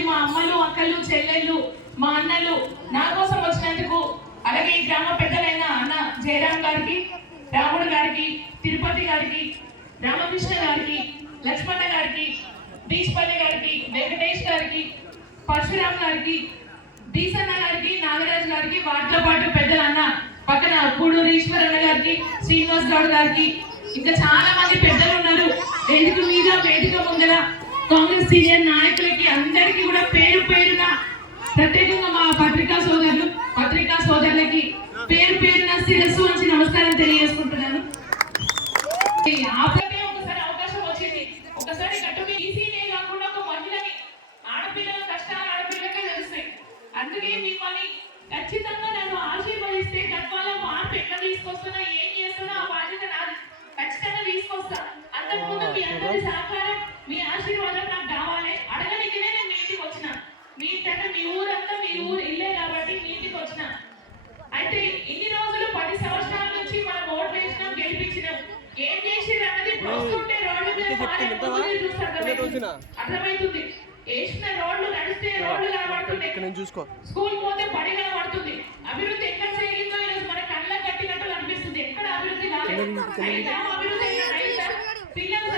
మంది మా అమ్మలు, అక్కలు, చెల్లెళ్ళు, మా అన్నలు నా కోసం వచ్చినందుకు, అలాగే ఈ గ్రామ పెద్దలైన అన్న జయరాం గారికి, రాముడు గారికి, తిరుపతి గారికి, రామకృష్ణ గారికి, లక్ష్మణ గారికి, బీచ్పల్లి గారికి, వెంకటేష్ గారికి, పరశురామ్ గారికి, డీసన్న గారికి, నాగరాజు గారికి, వాటితో పాటు పెద్దలు అన్న పక్కన కూడూరు ఈశ్వరన్న గారికి, శ్రీనివాస్ గౌడ్ గారికి, ఇంకా చాలా మంది పెద్దలు ఉన్నారు వేదిక మీద, వేదిక ముందర కాంగ్రెస్ సీనియర్ నాయకులకి అందరికీ కూడా పేరు పేరున ప్రత్యేకంగా మా పత్రికా సోదరులకి పేరు పేరున శిరస్సు వంచి నమస్కారం తెలియజేసుకుంటున్నాను. ఒకసారి అవకాశం వచ్చింది, ఒకసారి గట్టుగా ఈసీనే కాకుండా ఒక మహిళని, ఆడపిల్లల కష్టాలు ఆడపిల్లకే తెలుస్తాయి. అందుకే మిమ్మల్ని ఖచ్చితంగా నన్ను ఆశీర్వదిస్తే గద్వాల మార్పు ఎట్లా తీసుకొస్తున్నా, ఏం చేస్తున్నా ఆ బాధ్యత నాది, ఖచ్చితంగా తీసుకొస్తా. అంతకుముందు మీ అందరి సహకారం, మీ ఆశీర్వాదం నాకు కావాలి. అడగనికనే నేను మీ ఇంటికి వచ్చిన, మీ ఊరంతా మీ ఊరు ఇల్లే కాబట్టి మీ ఇంటికి వచ్చిన. అయితే ఇన్ని రోజులు 10 సంవత్సరాల నుంచి మనం ఓట్లు వేసినాం, గెలిపించినాం, ఏం చేసిర్రు అన్నది వస్తుంటే రోడ్డు మీద అర్థమవుతుంది. వేసిన రోడ్లు నడిస్తే రోడ్లు కనబడుతుంది, స్కూల్ పోతే బడి కనబడుతుంది. అభివృద్ధి ఎక్కడ జరిగిందో ఈరోజు మన కళ్ళ కట్టినట్టు అనిపిస్తుంది. ఎక్కడ అభివృద్ధి కాలేదు. అభివృద్ధి పిల్లలు